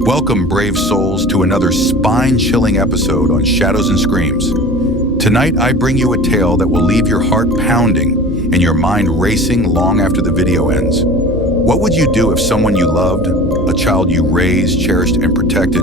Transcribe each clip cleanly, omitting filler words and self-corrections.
Welcome, brave souls, to another spine-chilling episode on Shadows and Screams. Tonight, I bring you a tale that will leave your heart pounding and your mind racing long after the video ends. What would you do if someone you loved, a child you raised, cherished, and protected,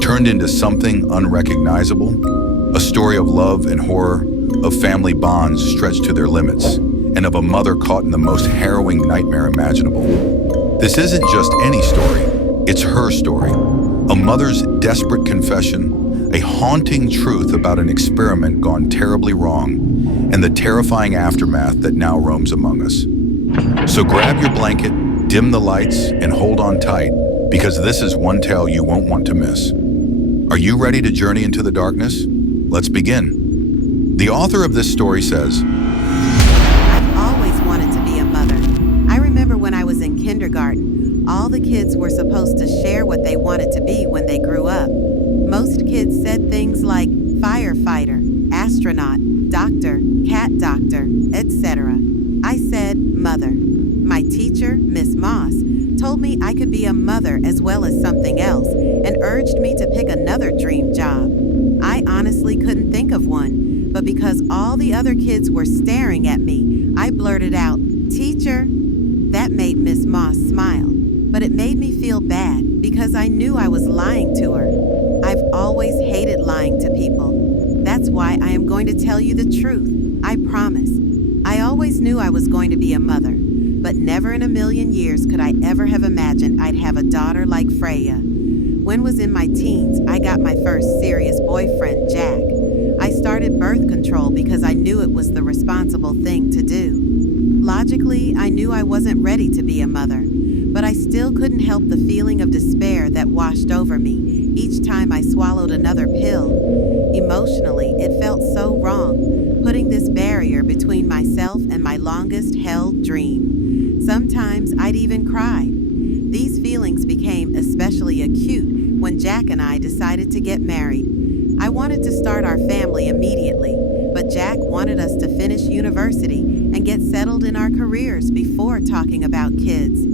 turned into something unrecognizable? A story of love and horror, of family bonds stretched to their limits, and of a mother caught in the most harrowing nightmare imaginable. This isn't just any story. It's her story, a mother's desperate confession, a haunting truth about an experiment gone terribly wrong, and the terrifying aftermath that now roams among us. So grab your blanket, dim the lights, and hold on tight, because this is one tale you won't want to miss. Are you ready to journey into the darkness? Let's begin. The author of this story says, I've always wanted to be a mother. I remember when I was in kindergarten, all the kids were supposed to share what they wanted to be when they grew up. Most kids said things like firefighter, astronaut, doctor, cat doctor, etc. I said mother. My teacher, Miss Moss, told me I could be a mother as well as something else and urged me to pick another dream job. I honestly couldn't think of one, but because all the other kids were staring at me, I blurted out, "Teacher." That made Miss Moss smile. But it made me feel bad because I knew I was lying to her. I've always hated lying to people. That's why I am going to tell you the truth. I promise. I always knew I was going to be a mother, but never in a million years could I ever have imagined I'd have a daughter like Freya. When I was in my teens, I got my first serious boyfriend, Jack. I started birth control because I knew it was the responsible thing to do. Logically, I knew I wasn't ready to be a mother, but I still couldn't help the feeling of despair that washed over me each time I swallowed another pill. Emotionally, it felt so wrong, putting this barrier between myself and my longest-held dream. Sometimes I'd even cry. These feelings became especially acute when Jack and I decided to get married. I wanted to start our family immediately, but Jack wanted us to finish university and get settled in our careers before talking about kids.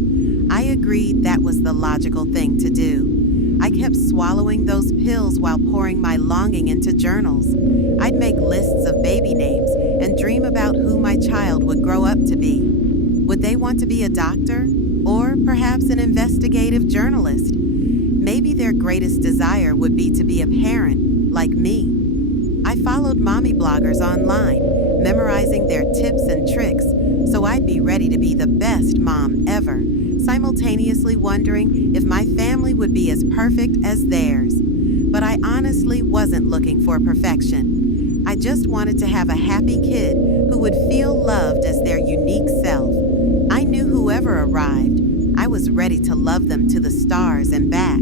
I agreed that was the logical thing to do. I kept swallowing those pills while pouring my longing into journals. I'd make lists of baby names and dream about who my child would grow up to be. Would they want to be a doctor? Or perhaps an investigative journalist? Maybe their greatest desire would be to be a parent, like me. I followed mommy bloggers online, memorizing their tips and tricks, so I'd be ready to be the best mom ever, simultaneously wondering if my family would be as perfect as theirs. But I honestly wasn't looking for perfection. I just wanted to have a happy kid who would feel loved as their unique self. I knew whoever arrived, I was ready to love them to the stars and back.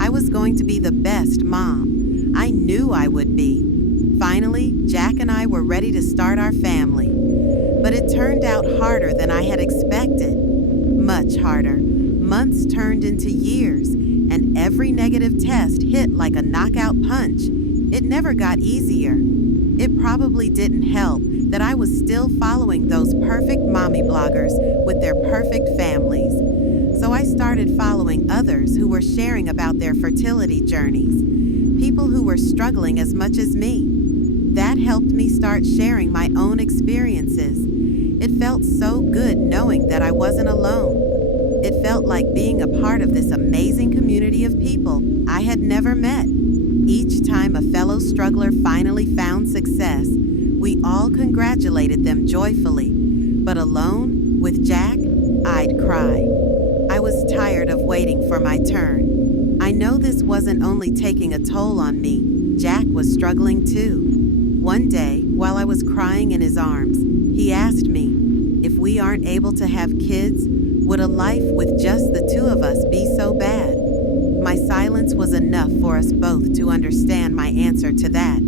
I was going to be the best mom. I knew I would be. Finally, Jack and I were ready to start our family. But it turned out harder than I had expected. Much harder. Months turned into years, and every negative test hit like a knockout punch. It never got easier. It probably didn't help that I was still following those perfect mommy bloggers with their perfect families. So I started following others who were sharing about their fertility journeys, people who were struggling as much as me. That helped me start sharing my own experiences. It felt so good knowing that I wasn't alone. It felt like being a part of this amazing community of people I had never met. Each time a fellow struggler finally found success, we all congratulated them joyfully. But alone, with Jack, I'd cry. I was tired of waiting for my turn. I know this wasn't only taking a toll on me, Jack was struggling too. One day, while I was crying in his arms, he asked me, if we aren't able to have kids, would a life with just the two of us be so bad? My silence was enough for us both to understand my answer to that.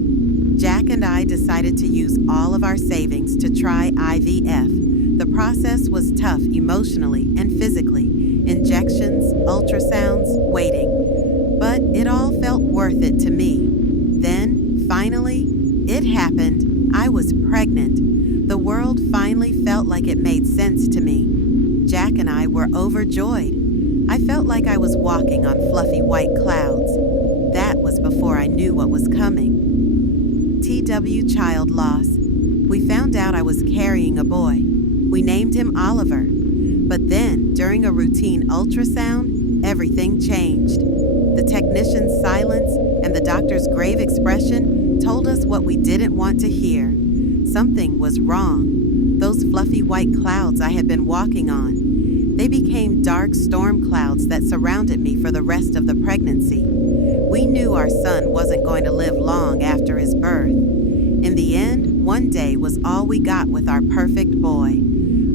Jack and I decided to use all of our savings to try IVF. The process was tough emotionally and physically. Injections, ultrasounds, waiting. But it all felt worth it to me. Then, finally, it happened. I was pregnant. The world finally felt like it made sense to me. Jack and I were overjoyed. I felt like I was walking on fluffy white clouds. That was before I knew what was coming. TW child loss. We found out I was carrying a boy. We named him Oliver. But then, during a routine ultrasound, everything changed. The technician's silence and the doctor's grave expression told us what we didn't want to hear. Something was wrong. Those fluffy white clouds I had been walking on, they became dark storm clouds that surrounded me for the rest of the pregnancy. We knew our son wasn't going to live long after his birth. In the end, one day was all we got with our perfect boy.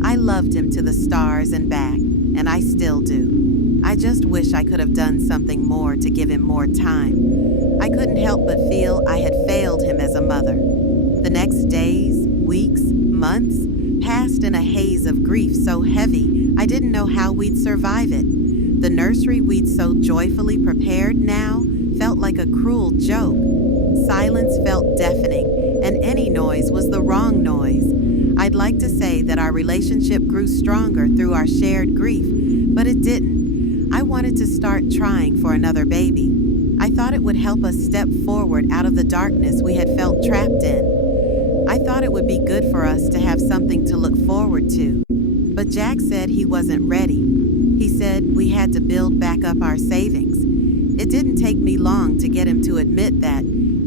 I loved him to the stars and back, and I still do. I just wish I could have done something more to give him more time. I couldn't help but feel I had failed him as a mother. The next days, weeks, months passed in a haze of grief so heavy I didn't know how we'd survive it. The nursery we'd so joyfully prepared now felt like a cruel joke. Silence felt deafening, and any noise was the wrong noise. I'd like to say that our relationship grew stronger through our shared grief, but it didn't. I wanted to start trying for another baby. I thought it would help us step forward out of the darkness we had felt trapped in. I thought it would be good for us to have something to look forward to. But Jack said he wasn't ready. He said we had to build back up our savings. It didn't take me long to get him to admit that.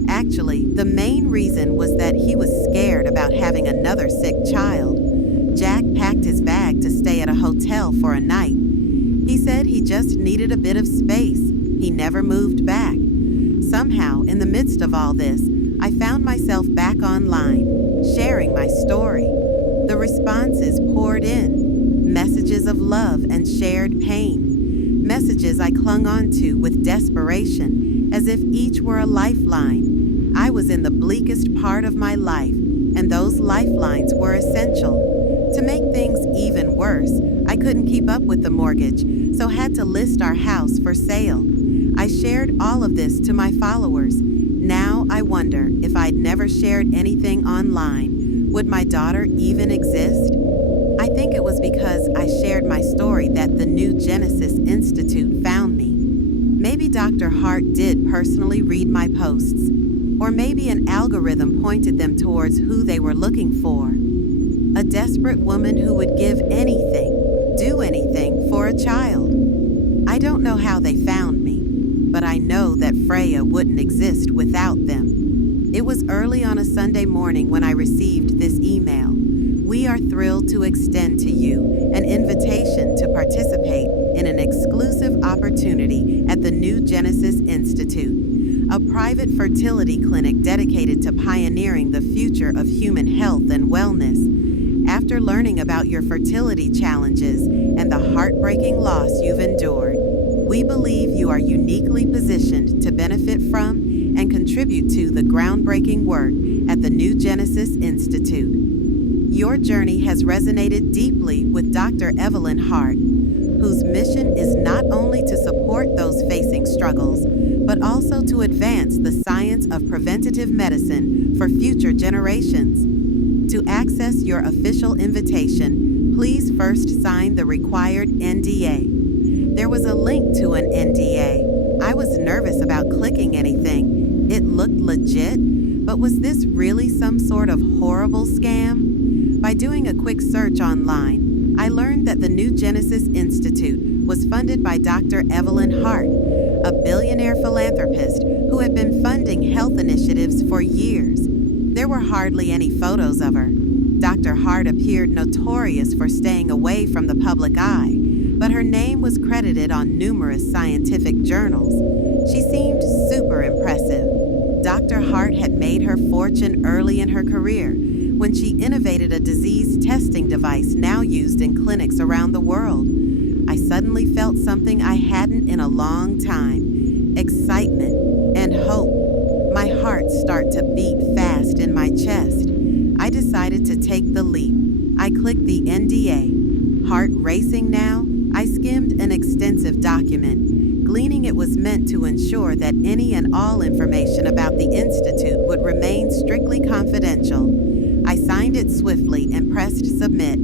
Actually, the main reason was that he was scared about having another sick child. Jack packed his bag to stay at a hotel for a night. He said he just needed a bit of space. He never moved back. Somehow, in the midst of all this, I found myself back online, sharing my story. The responses poured in, messages of love and shared pain. Messages I clung onto with desperation, as if each were a lifeline. I was in the bleakest part of my life, and those lifelines were essential. To make things even worse, I couldn't keep up with the mortgage, so had to list our house for sale. I shared all of this to my followers. Now I wonder if I'd never shared anything online, would my daughter even exist? I think it was because I shared my story that the New Genesis Institute found me. Maybe Dr. Hart did personally read my posts, or maybe an algorithm pointed them towards who they were looking for. A desperate woman who would give anything, do anything for a child. I don't know how they found me, but I know that Freya wouldn't exist without them. It was early on a Sunday morning when I received this email. We are thrilled to extend to you an invitation to participate in an exclusive opportunity at the New Genesis Institute, a private fertility clinic dedicated to pioneering the future of human health and wellness. After learning about your fertility challenges and the heartbreaking loss you've endured, we believe you are uniquely positioned to benefit from and contribute to the groundbreaking work at the New Genesis Institute. Your journey has resonated deeply with Dr. Evelyn Hart, whose mission is not only to support those facing struggles, but also to advance the science of preventative medicine for future generations. To access your official invitation, please first sign the required NDA. There was a link to an NDA. I was nervous about clicking anything. It looked legit, but was this really some sort of horrible scam? By doing a quick search online, I learned that the New Genesis Institute was funded by Dr. Evelyn Hart, a billionaire philanthropist who had been funding health initiatives for years. There were hardly any photos of her. Dr. Hart appeared notorious for staying away from the public eye, but her name was credited on numerous scientific journals. She seemed super impressive. Dr. Hart had made her fortune early in her career when she innovated a disease testing device now used in clinics around the world. I suddenly felt something I hadn't in a long time: excitement and hope. My heart started to beat fast in my chest. I decided to take the leap. I clicked the NDA. Heart racing now, I skimmed an extensive document, gleaning it was meant to ensure that any and all information about the Institute would remain strictly confidential. I signed it swiftly and pressed submit.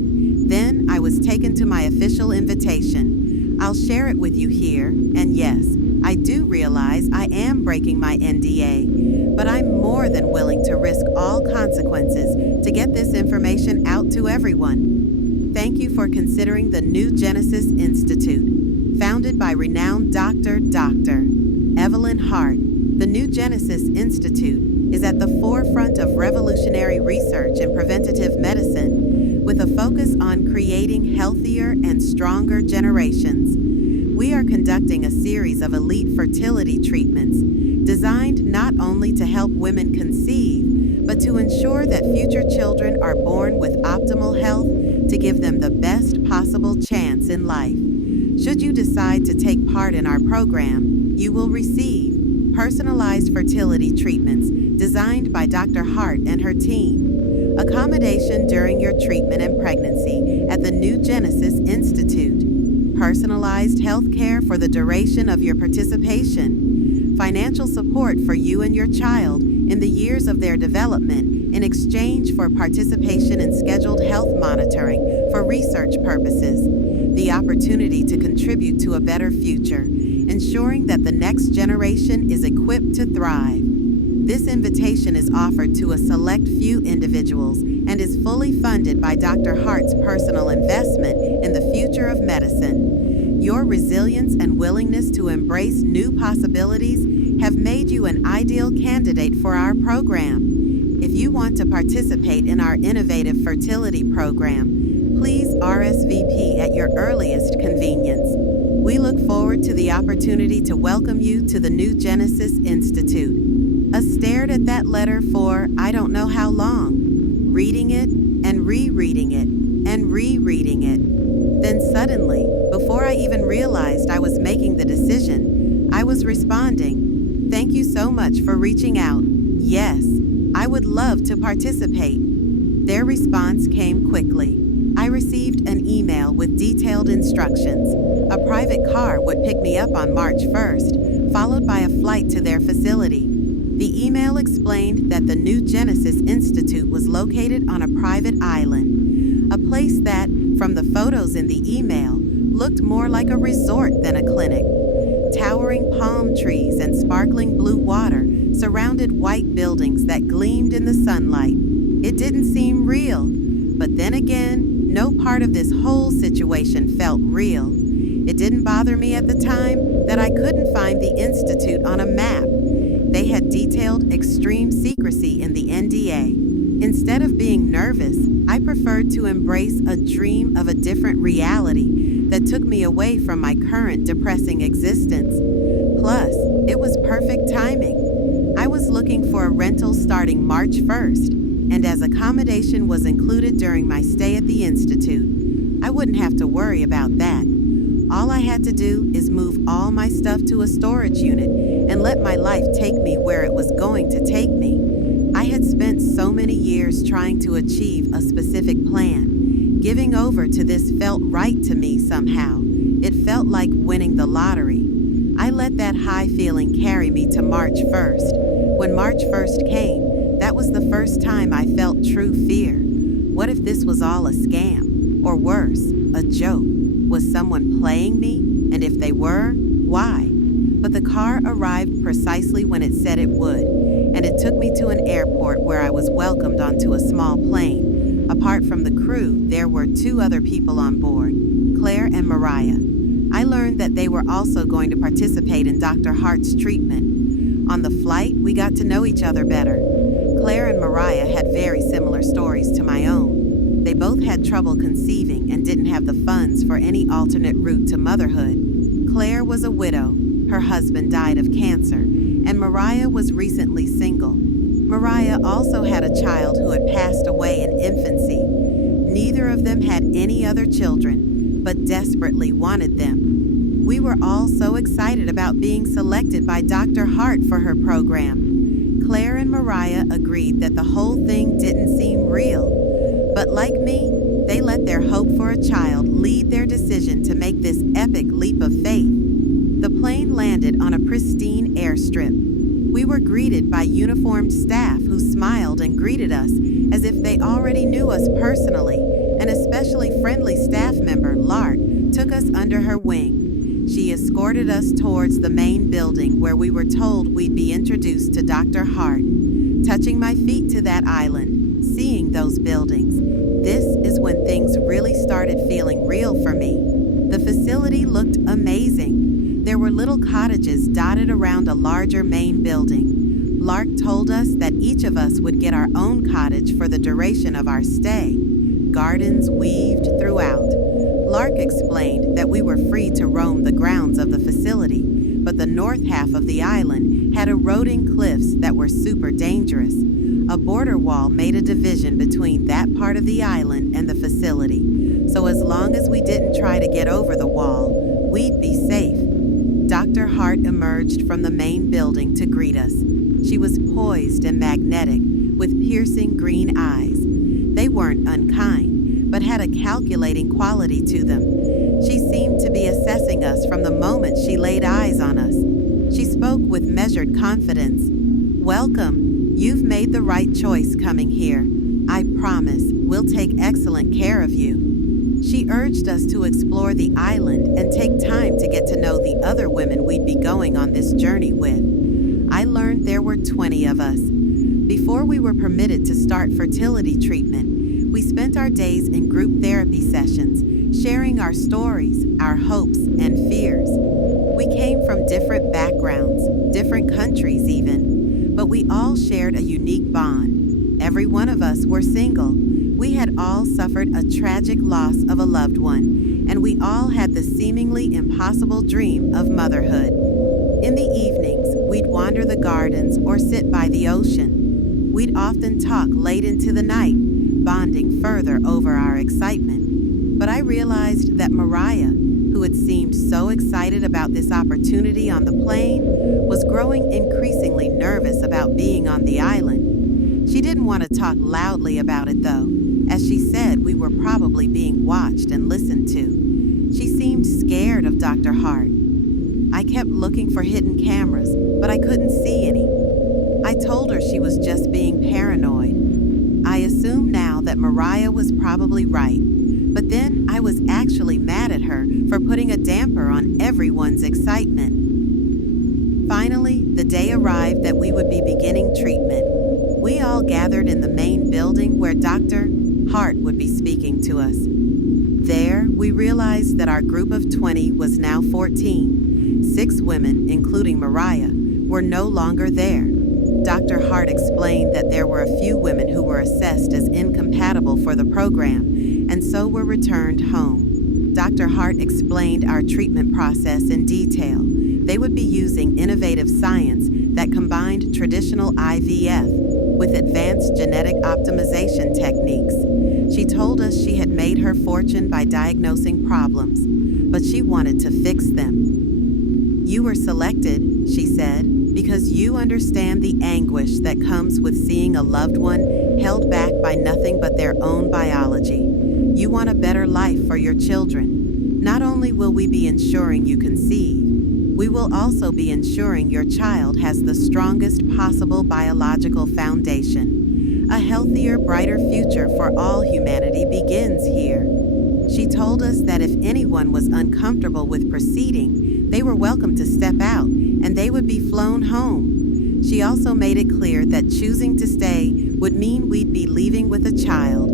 Then I was taken to my official invitation. I'll share it with you here, and yes, I do realize I am breaking my NDA, but I'm more than willing to risk all consequences to get this information out to everyone. Thank you for considering the New Genesis Institute, founded by renowned Dr. Evelyn Hart. The New Genesis Institute is at the forefront of revolutionary research in preventative medicine, with a focus on creating healthier and stronger generations. We are conducting a series of elite fertility treatments designed not only to help women conceive, but to ensure that future children are born with optimal health to give them the best possible chance in life. Should you decide to take part in our program, you will receive personalized fertility treatments designed by Dr. Hart and her team, accommodation during your treatment and pregnancy at the New Genesis Institute, personalized health care for the duration of your participation, financial support for you and your child in the years of their development in exchange for participation in scheduled health monitoring for research purposes, the opportunity to contribute to a better future, ensuring that the next generation is equipped to thrive. This invitation is offered to a select few individuals and is fully funded by Dr. Hart's personal investment in the future of medicine. Your resilience and willingness to embrace new possibilities have made you an ideal candidate for our program. If you want to participate in our innovative fertility program, please RSVP at your earliest convenience. We look forward to the opportunity to welcome you to the New Genesis Institute. I stared at that letter for I don't know how long, reading it and rereading it and rereading it. Then suddenly, before I even realized I was making the decision, I was responding, "Thank you so much for reaching out. Yes, I would love to participate." Their response came quickly. I received an email with detailed instructions. A private car would pick me up on March 1st, followed by a flight to their facility. The email explained that the New Genesis Institute was located on a private island, a place that, from the photos in the email, looked more like a resort than a clinic. Towering palm trees and sparkling blue water surrounded white buildings that gleamed in the sunlight. It didn't seem real, but then again, no part of this whole situation felt real. It didn't bother me at the time that I couldn't find the institute on a map. They had detailed extreme secrecy in the NDA. Instead of being nervous, I preferred to embrace a dream of a different reality that took me away from my current depressing existence. Plus, it was perfect timing. I was looking for a rental starting March 1st, and as accommodation was included during my stay at the institute, I wouldn't have to worry about that. All I had to do is move all my stuff to a storage unit and let my life take me where it was going to take me. I had spent so many years trying to achieve a specific plan. Giving over to this felt right to me somehow. It felt like winning the lottery. I let that high feeling carry me to March 1st. When March 1st came, that was the first time I felt true fear. What if this was all a scam? Or worse, a joke? Was someone playing me? And if they were, why? But the car arrived precisely when it said it would, and it took me to an airport where I was welcomed onto a small plane. Apart from the crew, there were 2 other people on board, Claire and Mariah. I learned that they were also going to participate in Dr. Hart's treatment. On the flight, we got to know each other better. Claire and Mariah had very similar stories to my own. They both had trouble conceiving and didn't have the funds for any alternate route to motherhood. Claire was a widow. Her husband died of cancer, and Mariah was recently single. Mariah also had a child who had passed away in infancy. Neither of them had any other children, but desperately wanted them. We were all so excited about being selected by Dr. Hart for her program. Claire and Mariah agreed that the whole thing didn't seem real. But like me, they let their hope for a child lead their decision to make this epic leap of faith. The plane landed on a pristine airstrip. We were greeted by uniformed staff who smiled and greeted us as if they already knew us personally. An especially friendly staff member, Lark, took us under her wing. She escorted us towards the main building where we were told we'd be introduced to Dr. Hart. Touching my feet to that island, seeing those buildings, this is when things really started feeling real for me. The facility looked amazing. There were little cottages dotted around a larger main building. Lark told us that each of us would get our own cottage for the duration of our stay. Gardens weaved throughout. Lark explained that we were free to roam the grounds of the facility, but the north half of the island had eroding cliffs that were super dangerous. A border wall made a division between that part of the island and the facility, so as long as we didn't try to get over the wall, we'd be safe. Dr. Hart emerged from the main building to greet us. She was poised and magnetic, with piercing green eyes. They weren't unkind, but had a calculating quality to them. She seemed to be assessing us from the moment she laid eyes on us. She spoke with measured confidence. "Welcome. You've made the right choice coming here. I promise we'll take excellent care of you." She urged us to explore the island and take time to get to know the other women we'd be going on this journey with. I learned there were 20 of us. Before we were permitted to start fertility treatment, we spent our days in group therapy sessions, sharing our stories, our hopes, and fears. We came from different backgrounds, different countries even, but we all shared a unique bond. Every one of us were single. We had all suffered a tragic loss of a loved one, and we all had the seemingly impossible dream of motherhood. In the evenings, we'd wander the gardens or sit by the ocean. We'd often talk late into the night, bonding further over our excitement. But I realized that Mariah, who had seemed so excited about this opportunity on the plane, was growing increasingly nervous about being on the island. She didn't want to talk loudly about it though, as she said we were probably being watched and listened to. She seemed scared of Dr. Hart. I kept looking for hidden cameras, but I couldn't see any. I told her she was just being paranoid. I assume now that Mariah was probably right, but then I was actually mad at her for putting a damper on everyone's excitement. Finally, the day arrived that we would be beginning treatment. We all gathered in the main building where Dr. Hart would be speaking to us. There, we realized that our group of 20 was now 14. 6 women, including Mariah, were no longer there. Dr. Hart explained that there were a few women who were assessed as incompatible for the program, and so were returned home. Dr. Hart explained our treatment process in detail. They would be using innovative science that combined traditional IVF with advanced genetic optimization techniques. She told us she had made her fortune by diagnosing problems, but she wanted to fix them. "You were selected," she said, "because you understand the anguish that comes with seeing a loved one held back by nothing but their own biology. You want a better life for your children. Not only will we be ensuring you conceive, we will also be ensuring your child has the strongest possible biological foundation. A healthier, brighter future for all humanity begins here." She told us that if anyone was uncomfortable with proceeding, they were welcome to step out, and they would be flown home. She also made it clear that choosing to stay would mean we'd be leaving with a child.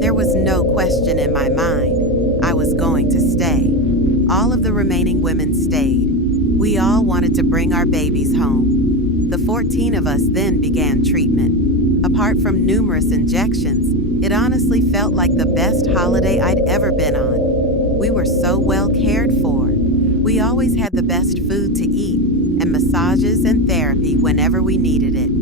There was no question in my mind. I was going to stay. All of the remaining women stayed. We all wanted to bring our babies home. The 14 of us then began treatment. Apart from numerous injections, it honestly felt like the best holiday I'd ever been on. We were so well cared for. We always had the best food to eat, and massages and therapy whenever we needed it.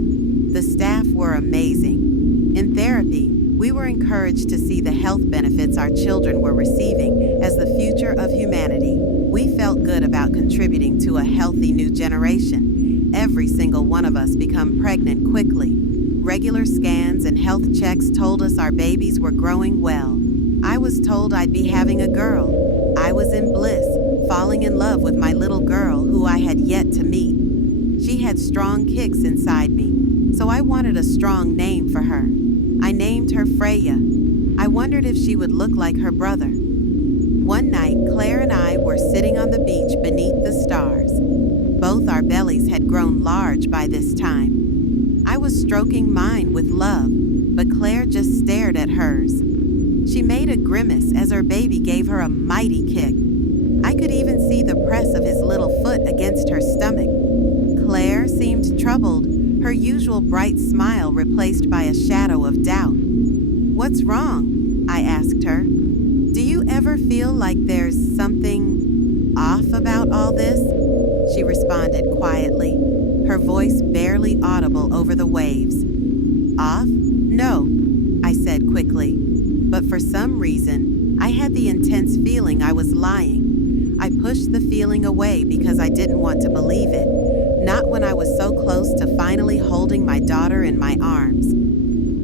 The staff were amazing. In therapy, we were encouraged to see the health benefits our children were receiving as the future of humanity. We felt good about contributing to a healthy new generation. Every single one of us became pregnant quickly. Regular scans and health checks told us our babies were growing well. I was told I'd be having a girl. I was in bliss, falling in love with my little girl who I had yet to meet. She had strong kicks inside me, so I wanted a strong name for her. I named her Freya. I wondered if she would look like her brother. One night, Claire and I were sitting on the beach beneath the stars. Both our bellies had grown large by this time. I was stroking mine with love, but Claire just stared at hers. She made a grimace as her baby gave her a mighty kick. I could even see the press of his little foot against her stomach. Claire seemed troubled, her usual bright smile replaced by a shadow of doubt. "What's wrong?" I asked her. "Do you ever feel like there's something off about all this?" She responded quietly, her voice barely audible over the waves. "Off? No," I said quickly. But for some reason, I had the intense feeling I was lying. I pushed the feeling away because I didn't want to believe it, not when I was so close to finally holding my daughter in my arms.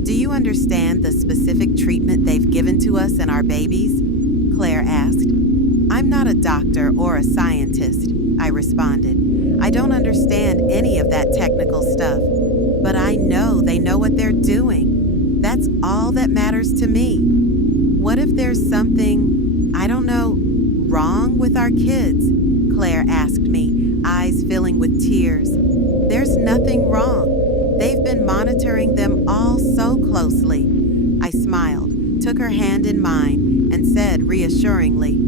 "Do you understand the specific treatment they've given to us and our babies?" Claire asked. "I'm not a doctor or a scientist," I responded. "I don't understand any of that technical stuff, but I know they know what they're doing. That's all that matters to me. What if there's something, I don't know, wrong with our kids?" Claire asked me, eyes filling with tears. "There's nothing wrong. They've been monitoring them all so closely." I smiled, took her hand in mine, and said reassuringly,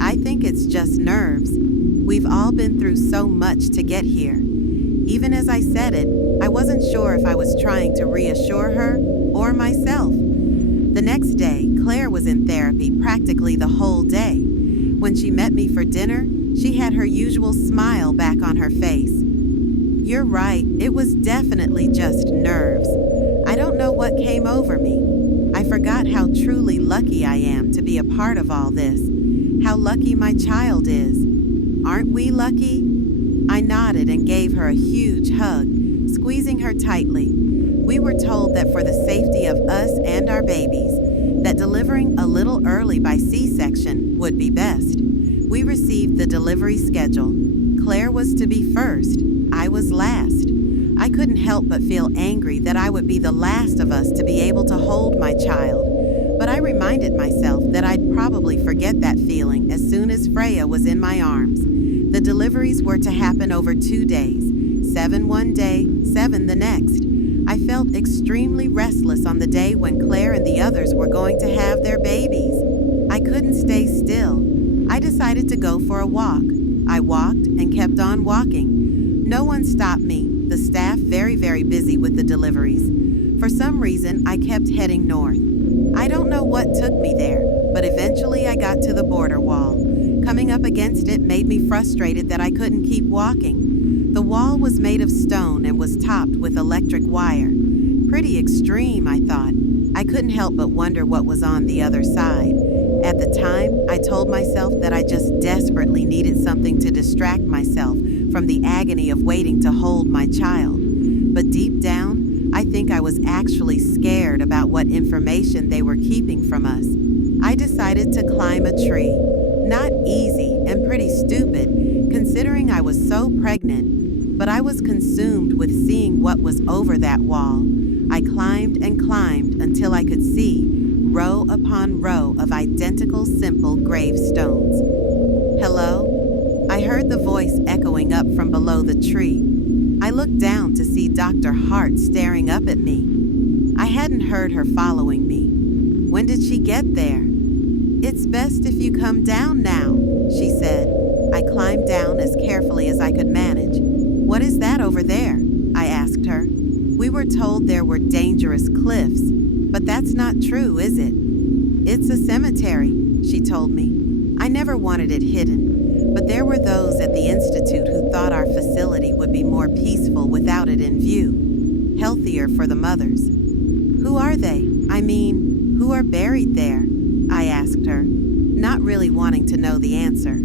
"I think it's just nerves. We've all been through so much to get here." Even as I said it, I wasn't sure if I was trying to reassure her or myself. The next day, Claire was in therapy practically the whole day. When she met me for dinner, she had her usual smile back on her face. "You're right, it was definitely just nerves. I don't know what came over me. I forgot how truly lucky I am to be a part of all this, how lucky my child is. Aren't we lucky?" I nodded and gave her a huge hug, squeezing her tightly. We were told that for the safety of us and our babies, that delivering a little early by C-section would be best. We received the delivery schedule. Claire was to be first. I was last. I couldn't help but feel angry that I would be the last of us to be able to hold my child. But I reminded myself that I'd probably forget that feeling as soon as Freya was in my arms. The deliveries were to happen over 2 days, 7 one day, 7 the next. I felt extremely restless on the day when Claire and the others were going to have their babies. I couldn't stay still. I decided to go for a walk. I walked and kept on walking. No one stopped me, the staff very busy with the deliveries. For some reason, I kept heading north. I don't know what took me there, but eventually I got to the border wall. Coming up against it made me frustrated that I couldn't keep walking. The wall was made of stone and was topped with electric wire. Pretty extreme, I thought. I couldn't help but wonder what was on the other side. At the time, I told myself that I just desperately needed something to distract myself from the agony of waiting to hold my child. But deep down, I think I was actually scared about what information they were keeping from us. I decided to climb a tree. Not easy and pretty stupid, considering I was so pregnant, but I was consumed with seeing what was over that wall. I climbed and climbed until I could see row upon row of identical simple gravestones. "Hello?" I heard the voice echoing up from below the tree. I looked down to see Dr. Hart staring up at me. I hadn't heard her following me. When did she get there? "It's best if you come down now," she said. I climbed down as carefully as I could manage. "What is that over there?" I asked her. "We were told there were dangerous cliffs, but that's not true, is it?" "It's a cemetery," she told me. I never wanted it hidden, but there were those at the Institute who thought our facility would be more peaceful without it in view, healthier for the mothers. "Who are they? I mean, who are buried there?" I asked her, not really wanting to know the answer.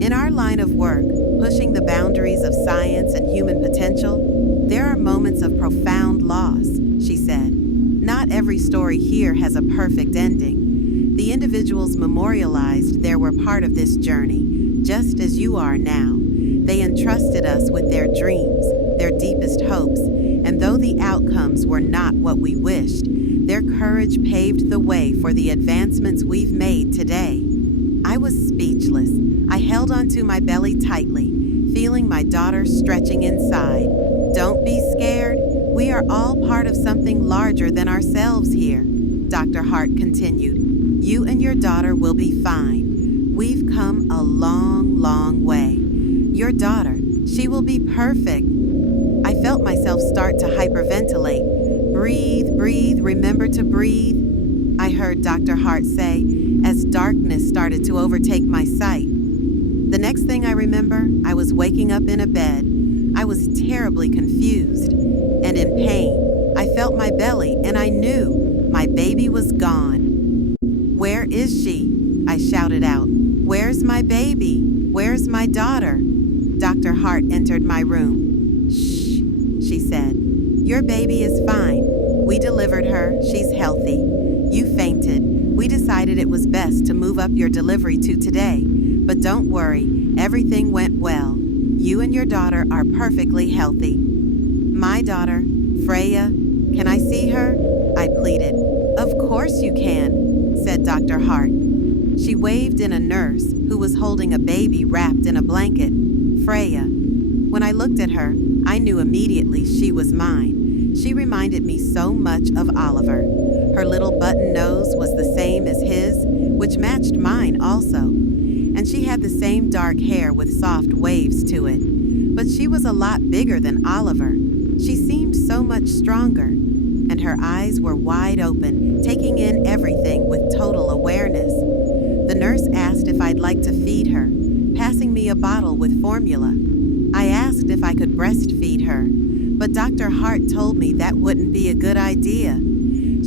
"In our line of work, pushing the boundaries of science and human potential, there are moments of profound loss," she said. "Not every story here has a perfect ending. The individuals memorialized there were part of this journey, just as you are now. They entrusted us with their dreams, their deepest hopes, and though the outcomes were not what we wished, their courage paved the way for the advancements we've made today." I was speechless. speechless. I held onto my belly tightly, feeling my daughter stretching inside. Don't be scared. We are all part of something larger than ourselves here, Dr. Hart continued. You and your daughter will be fine. We've come a long, long way. Your daughter, she will be perfect. I felt myself start to hyperventilate. Breathe, breathe, remember to breathe, I heard Dr. Hart say as darkness started to overtake my sight. The next thing I remember, I was waking up in a bed. I was terribly confused and in pain. I felt my belly and I knew my baby was gone. Where is she? I shouted out. Where's my baby? Where's my daughter? Dr. Hart entered my room. Shh, she said. Your baby is fine. We delivered her. She's healthy. You fainted. We decided it was best to move up your delivery to today. But don't worry, everything went well. You and your daughter are perfectly healthy. My daughter, Freya, can I see her? I pleaded. Of course you can, said Dr. Hart. She waved in a nurse who was holding a baby wrapped in a blanket. Freya. When I looked at her, I knew immediately she was mine. She reminded me so much of Oliver. Her little button nose was the same as his, which matched mine also. And she had the same dark hair with soft waves to it. But she was a lot bigger than Oliver. She seemed so much stronger, and her eyes were wide open, taking in everything with total awareness. The nurse asked if I'd like to feed her, passing me a bottle with formula. I asked if I could breastfeed her, but Dr. Hart told me that wouldn't be a good idea.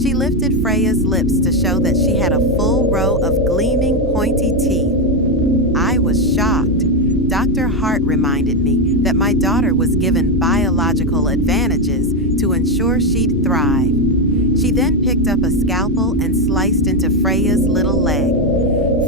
She lifted Freya's lips to show that she had a full row of gleaming, pointy teeth. I was shocked. Dr. Hart reminded me that my daughter was given biological advantages to ensure she'd thrive. She then picked up a scalpel and sliced into Freya's little leg.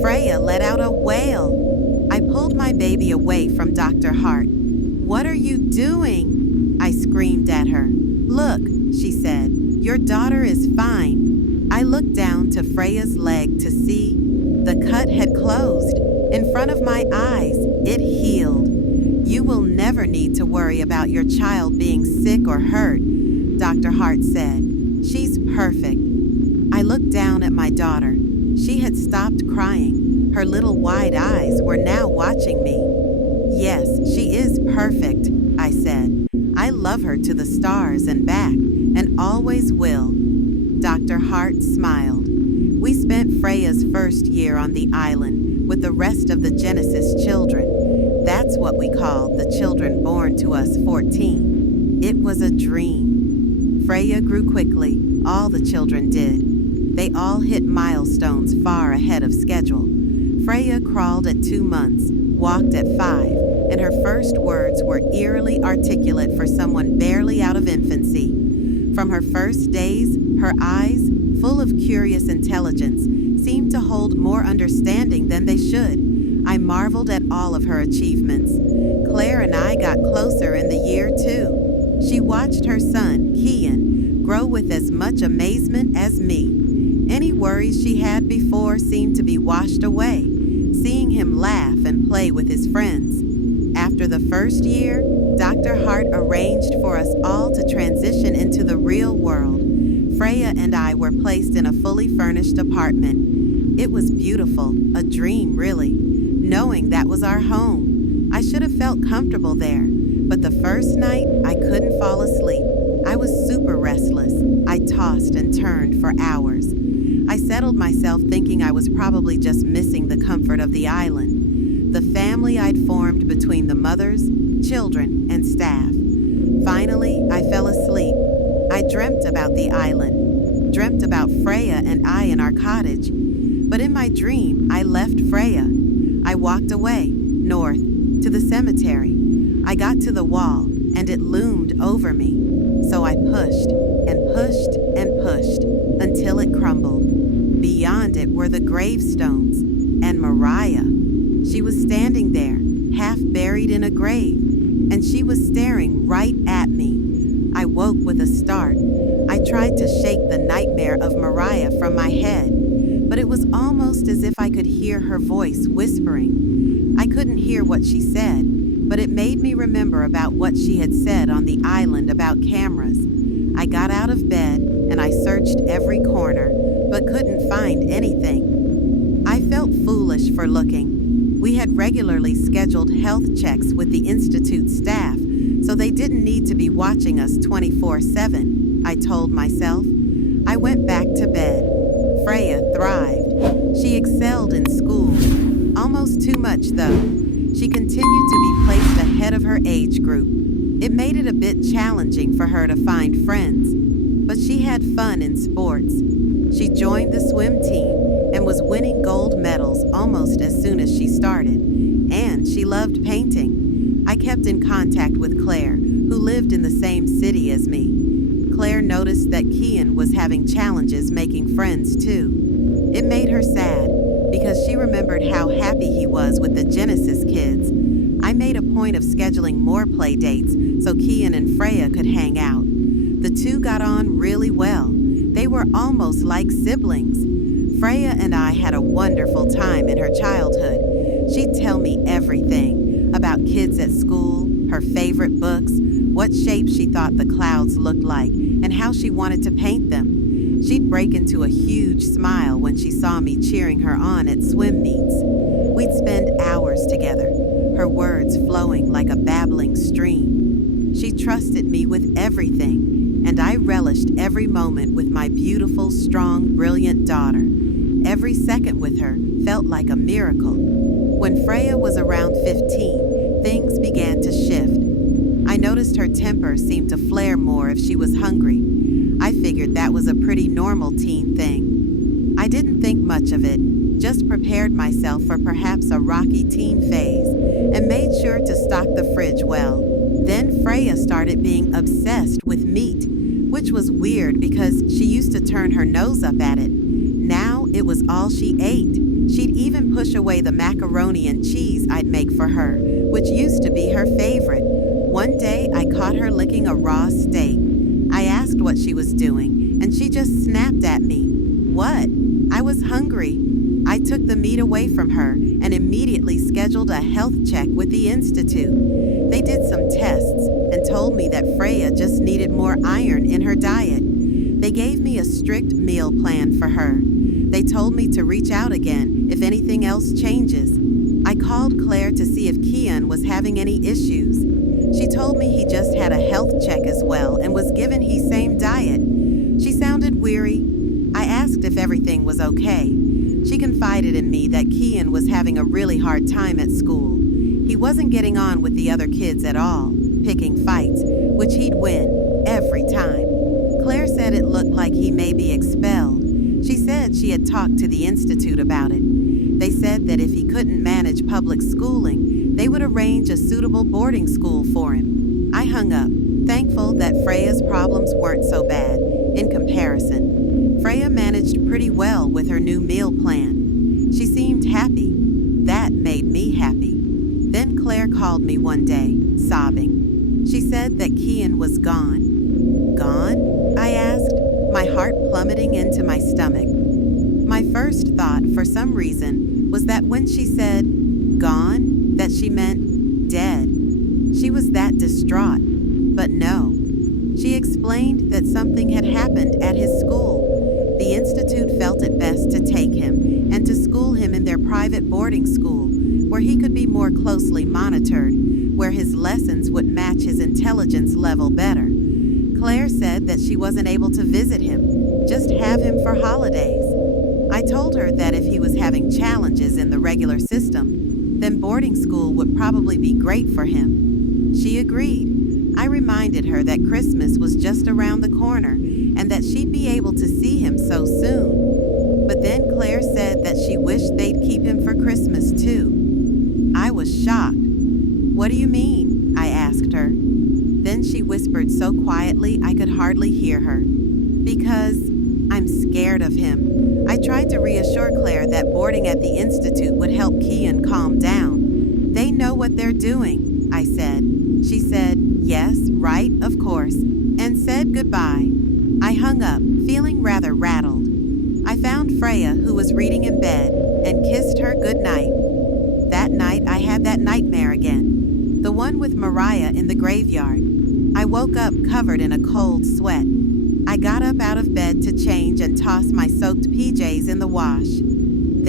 Freya let out a wail. I pulled my baby away from Dr. Hart. What are you doing? I screamed at her. Look, she said, your daughter is fine. I looked down to Freya's leg to see the cut had closed. In front of my eyes, it healed. You will never need to worry about your child being sick or hurt, Dr. Hart said. She's perfect. I looked down at my daughter. She had stopped crying. Her little wide eyes were now watching me. Yes, she is perfect, I said. I love her to the stars and back, and always will. Dr. Hart smiled. We spent Freya's first year on the island with the rest of the Genesis children. That's what we call the children born to us 14. It was a dream. Freya grew quickly. All the children did. They all hit milestones far ahead of schedule. Freya crawled at 2 months, walked at 5, and her first words were eerily articulate for someone barely out of infancy. From her first days, her eyes, full of curious intelligence, seemed to hold more understanding than they should. I marveled at all of her achievements. Claire and I got closer in the year, too. She watched her son, Kian, grow with as much amazement as me. Any worries she had before seemed to be washed away, seeing him laugh and play with his friends. After the first year, Dr. Hart arranged for us all to transition into the real world. Freya and I were placed in a fully furnished apartment. It was beautiful, a dream really, knowing that was our home. I should have felt comfortable there, but the first night I couldn't fall asleep. I was super restless. I tossed and turned for hours. I settled myself thinking I was probably just missing the comfort of the island, the family I'd formed between the mothers, children, and staff. Finally, I fell asleep. I dreamt about the island, dreamt about Freya and I in our cottage. But in my dream, I left Freya. I walked away, north, to the cemetery. I got to the wall, and it loomed over me. So I pushed, and pushed, and pushed, until it crumbled. Beyond it were the gravestones, and Mariah. She was standing there, half buried in a grave, and she was staring right at me. I woke with a start. I tried to shake the nightmare of Mariah from my head, but it was almost as if I could hear hear her voice whispering. I couldn't hear what she said, but it made me remember about what she had said on the island about cameras. I got out of bed and I searched every corner, but couldn't find anything. I felt foolish for looking. We had regularly scheduled health checks with the Institute staff, so they didn't need to be watching us 24/7, I told myself. I went back to bed. Freya thrived. She excelled in school. Almost too much, though. She continued to be placed ahead of her age group. It made it a bit challenging for her to find friends, but she had fun in sports. She joined the swim team and was winning gold medals almost as soon as she started, and she loved painting. I kept in contact with Claire, who lived in the same city as me. Claire noticed that Kian was having challenges making friends too. It made her sad, because she remembered how happy he was with the Genesis kids. I made a point of scheduling more play dates so Kian and Freya could hang out. The two got on really well. They were almost like siblings. Freya and I had a wonderful time in her childhood. She'd tell me everything about kids at school, her favorite books, what shape she thought the clouds looked like, and how she wanted to paint them. She'd break into a huge smile when she saw me cheering her on at swim meets. We'd spend hours together, her words flowing like a babbling stream. She trusted me with everything, and I relished every moment with my beautiful, strong, brilliant daughter. Every second with her felt like a miracle. When Freya was around 15, things began to shift. I noticed her temper seemed to flare more if she was hungry. I figured that was a pretty normal teen thing. I didn't think much of it, just prepared myself for perhaps a rocky teen phase, and made sure to stock the fridge well. Then Freya started being obsessed with meat, which was weird because she used to turn her nose up at it. Now it was all she ate. She'd even push away the macaroni and cheese I'd make for her, which used to be her favorite. One day I caught her licking a raw steak. I asked what she was doing, and she just snapped at me. What? I was hungry. I took the meat away from her and immediately scheduled a health check with the Institute. They did some tests and told me that Freya just needed more iron in her diet. They gave me a strict meal plan for her. They told me to reach out again if anything else changes. I called Claire to see if Kian was having any issues. She told me he just had a health check as well and was given his same diet. She sounded weary. I asked if everything was okay. She confided in me that Kian was having a really hard time at school. He wasn't getting on with the other kids at all, picking fights, which he'd win every time. Claire said it looked like he may be expelled. She said she had talked to the Institute about it. They said that if he couldn't manage public schooling, they would arrange a suitable boarding school for him. I hung up, thankful that Freya's problems weren't so bad, in comparison. Freya managed pretty well with her new meal plan. She seemed happy. That made me happy. Then Claire called me one day, sobbing. She said that Kian was gone. Gone? I asked, my heart plummeting into my stomach. My first thought, for some reason, was that when she said, gone, that she meant dead. She was that distraught. But no. She explained that something had happened at his school. The Institute felt it best to take him and to school him in their private boarding school, where he could be more closely monitored, where his lessons would match his intelligence level better. Claire said that she wasn't able to visit him, just have him for holidays. I told her that if he was having challenges in the regular system, then boarding school would probably be great for him. She agreed. I reminded her that Christmas was just around the corner and that she'd be able to see him so soon. But then Claire said that she wished they'd keep him for Christmas too. I was shocked. What do you mean? I asked her. Then she whispered so quietly I could hardly hear her. Because I'm scared of him. I tried to reassure Claire that boarding at the Institute would help Kian calm down. They know what they're doing, I said. She said, yes, right, of course, and said goodbye. I hung up, feeling rather rattled. I found Freya, who was reading in bed, and kissed her goodnight. That night, I had that nightmare again, the one with Mariah in the graveyard. I woke up covered in a cold sweat. I got up out of bed to change and toss my soaked PJs in the wash.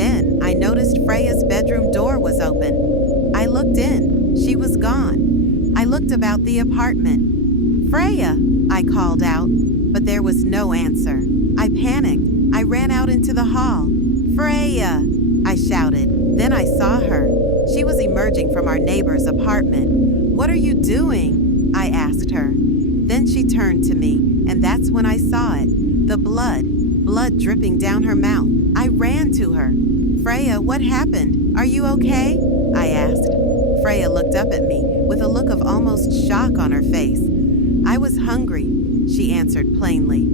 Then I noticed Freya's bedroom door was open. I looked in. She was gone. I looked about the apartment. "Freya," I called out, but there was no answer. I panicked. I ran out into the hall. "Freya," I shouted. Then I saw her. She was emerging from our neighbor's apartment. "What are you doing?" I asked her. Then she turned to me, and that's when I saw it. The blood dripping down her mouth. I ran to her. "Freya, what happened? Are you okay?" I asked. Freya looked up at me with a look of almost shock on her face. "I was hungry," she answered plainly.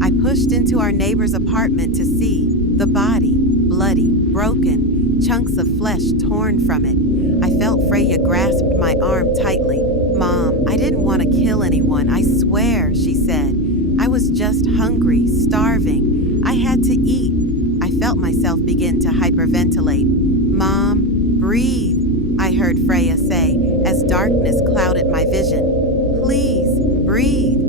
I pushed into our neighbor's apartment to see the body, bloody, broken, chunks of flesh torn from it. I felt Freya grasped my arm tightly. "Mom, I didn't want to kill anyone, I swear," she said. "I was just hungry, starving. I had to eat." I felt myself begin to hyperventilate. "Mom, breathe," I heard Freya say as darkness clouded my vision. "Please, breathe."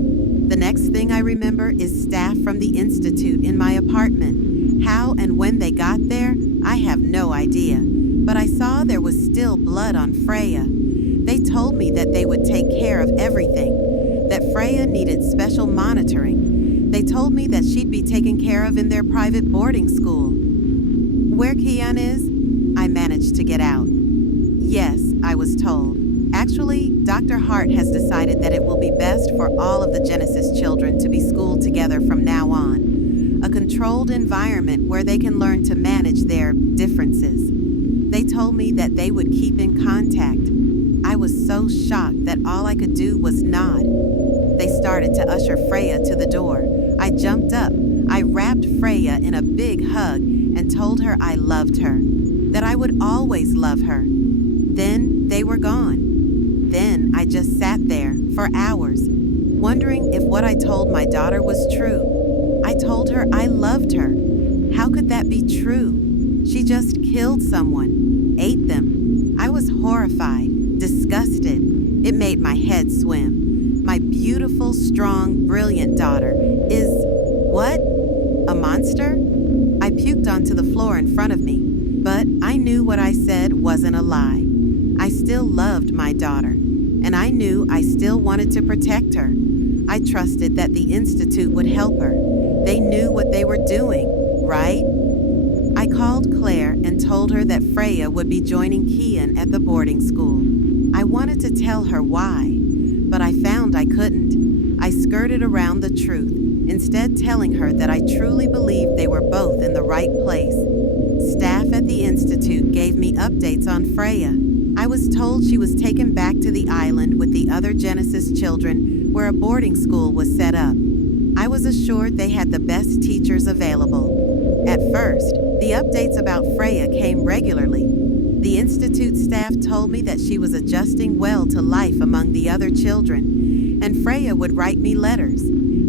The next thing I remember is staff from the institute in my apartment. How and when they got there, I have no idea. But I saw there was still blood on Freya. They told me that they would take care of everything, that Freya needed special monitoring. They told me that she'd be taken care of in their private boarding school. "Where Kian is?" I managed to get out. "Yes," I was told. "Actually, Dr. Hart has decided that it will be best for all of the Genesis children to be schooled together from now on. A controlled environment where they can learn to manage their differences." They told me that they would keep in contact. I was so shocked that all I could do was nod. They started to usher Freya to the door. I jumped up. I wrapped Freya in a big hug and told her I loved her, that I would always love her. Then they were gone. Then I just sat there for hours, wondering if what I told my daughter was true. I told her I loved her. How could that be true? She just killed someone, ate them. I was horrified, disgusted. It made my head swim. My beautiful, strong, brilliant daughter is, what? A monster? I puked onto the floor in front of me, but I knew what I said wasn't a lie. I still loved my daughter, and I knew I still wanted to protect her. I trusted that the Institute would help her. They knew what they were doing, right? I called Claire and told her that Freya would be joining Kian at the boarding school. I wanted to tell her why, but I found I couldn't. I skirted around the truth, instead telling her that I truly believed they were both in the right place. Staff at the Institute gave me updates on Freya. I was told she was taken back to the island with the other Genesis children where a boarding school was set up. I was assured they had the best teachers available. At first, the updates about Freya came regularly. The Institute staff told me that she was adjusting well to life among the other children, and Freya would write me letters.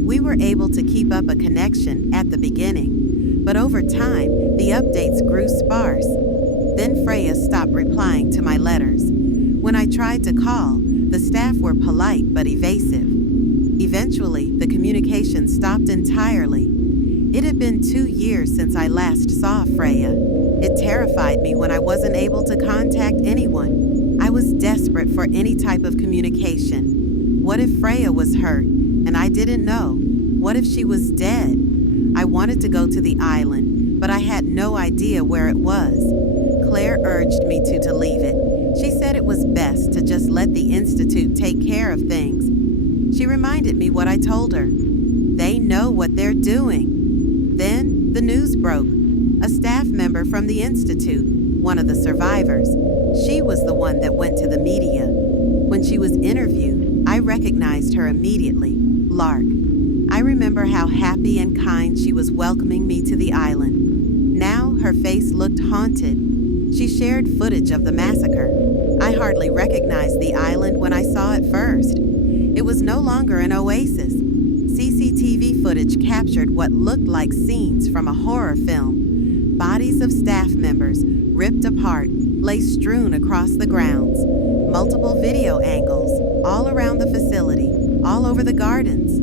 We were able to keep up a connection at the beginning, but over time, the updates grew sparse. Then Freya stopped replying to my letters. When I tried to call, the staff were polite but evasive. Eventually, the communication stopped entirely. It had been 2 years since I last saw Freya. It terrified me when I wasn't able to contact anyone. I was desperate for any type of communication. What if Freya was hurt, and I didn't know? What if she was dead? I wanted to go to the island, but I had no idea where it was. Claire urged me to leave it. She said it was best to just let the Institute take care of things. She reminded me what I told her. They know what they're doing. Then the news broke. A staff member from the Institute, one of the survivors, she was the one that went to the media. When she was interviewed, I recognized her immediately, Lark. I remember how happy and kind she was welcoming me to the island. Now her face looked haunted. She shared footage of the massacre. I hardly recognized the island when I saw it first. It was no longer an oasis. CCTV footage captured what looked like scenes from a horror film. Bodies of staff members, ripped apart, lay strewn across the grounds. Multiple video angles, all around the facility, all over the gardens.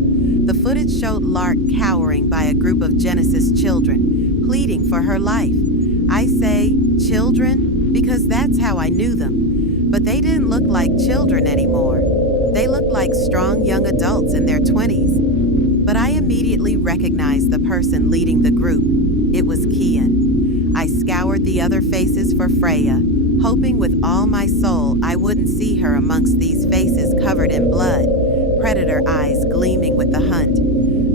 The footage showed Lark cowering by a group of Genesis children, pleading for her life. I say children because that's how I knew them. But they didn't look like children anymore. They looked like strong young adults in their 20s. But I immediately recognized the person leading the group. It was Kian. I scoured the other faces for Freya, hoping with all my soul I wouldn't see her amongst these faces covered in blood, predator eyes gleaming with the hunt.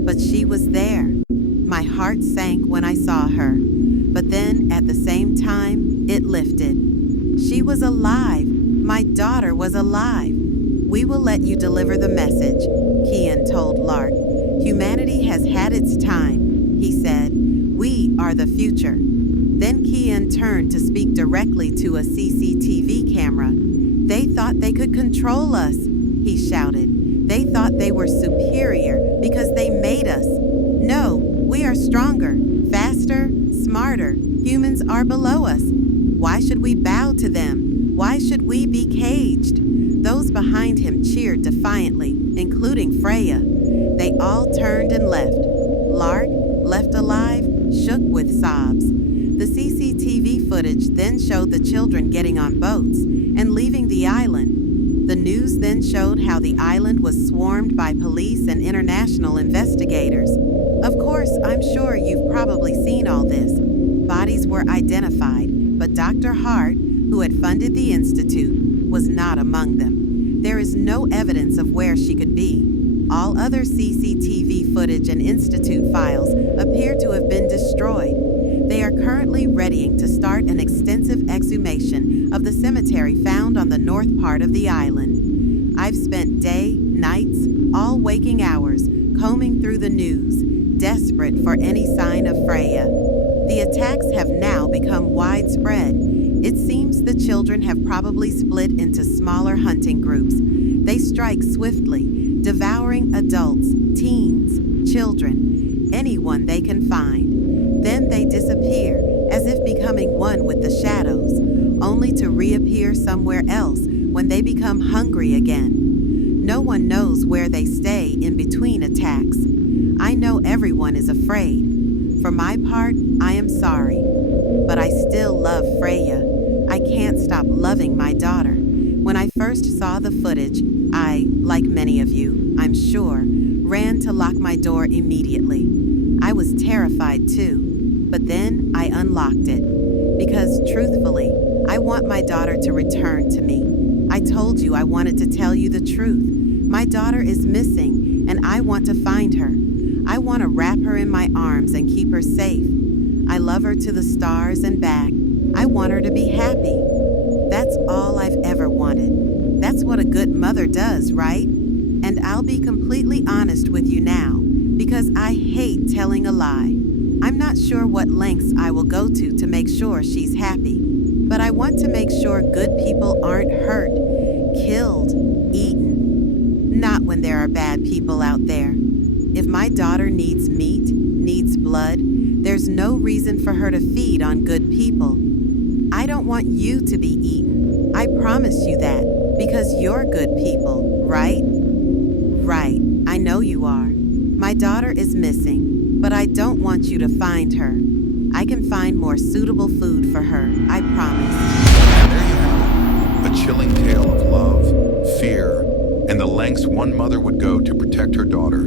But she was there. My heart sank when I saw her, but then at the same time, it lifted. She was alive. My daughter was alive. We will let you deliver the message, Kian told Lark. Humanity has had its time, he said. We are the future. Then Kian turned to speak directly to a CCTV camera. They thought they could control us, he shouted. They thought they were superior because they made us. No, we are stronger, faster, smarter. Humans are below us. Why should we bow to them? Why should we be caged? Those behind him cheered defiantly, including Freya. They all turned and left. Lark, left alive, shook with sobs. The CCTV footage then showed the children getting on boats and leaving the island. The news then showed how the island was swarmed by police and international investigators. Of course, I'm sure you've probably seen all this. Bodies were identified, but Dr. Hart, who had funded the institute, was not among them. There is no evidence of where she could be. All other CCTV footage and institute files appear to have been destroyed. They are currently readying to start an extensive exhumation of the cemetery found on the north part of the island. I've spent nights, all waking hours, combing through the news, desperate for any sign of Freya. The attacks have now become widespread. It seems the children have probably split into smaller hunting groups. They strike swiftly, devouring adults, teens, children, anyone they can find. Then they disappear, as if becoming one with the shadows, only to reappear somewhere else when they become hungry again. No one knows where they stay in between attacks. I know everyone is afraid. For my part, I am sorry. But I still love Freya. I can't stop loving my daughter. When I first saw the footage, I, like many of you, I'm sure, ran to lock my door immediately. I was terrified too, but then I unlocked it. Because truthfully, I want my daughter to return to me. I told you I wanted to tell you the truth. My daughter is missing, and I want to find her. I want to wrap her in my arms and keep her safe. I love her to the stars and back. I want her to be happy. That's all I've ever wanted. That's what a good mother does, right? And I'll be completely honest with you now, because I hate telling a lie. I'm not sure what lengths I will go to make sure she's happy. But I want to make sure good people aren't hurt, killed, eaten. Not when there are bad people out there. If my daughter needs meat, needs blood, there's no reason for her to feed on good people. I don't want you to be eaten. I promise you that, because you're good people, right? Right, I know you are. My daughter is missing, but I don't want you to find her. I can find more suitable food for her, I promise. And there you have it, a chilling tale of love, fear, and the lengths one mother would go to protect her daughter,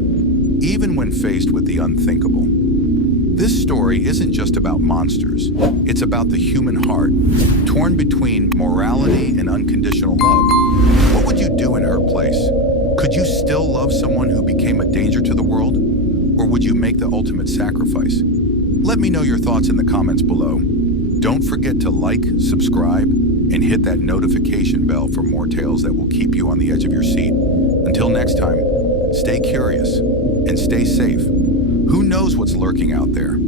even when faced with the unthinkable. This story isn't just about monsters. It's about the human heart, torn between morality and unconditional love. What would you do in her place? Could you still love someone who became a danger to the world? Or would you make the ultimate sacrifice? Let me know your thoughts in the comments below. Don't forget to like, subscribe, and hit that notification bell for more tales that will keep you on the edge of your seat. Until next time, stay curious and stay safe. Who knows what's lurking out there?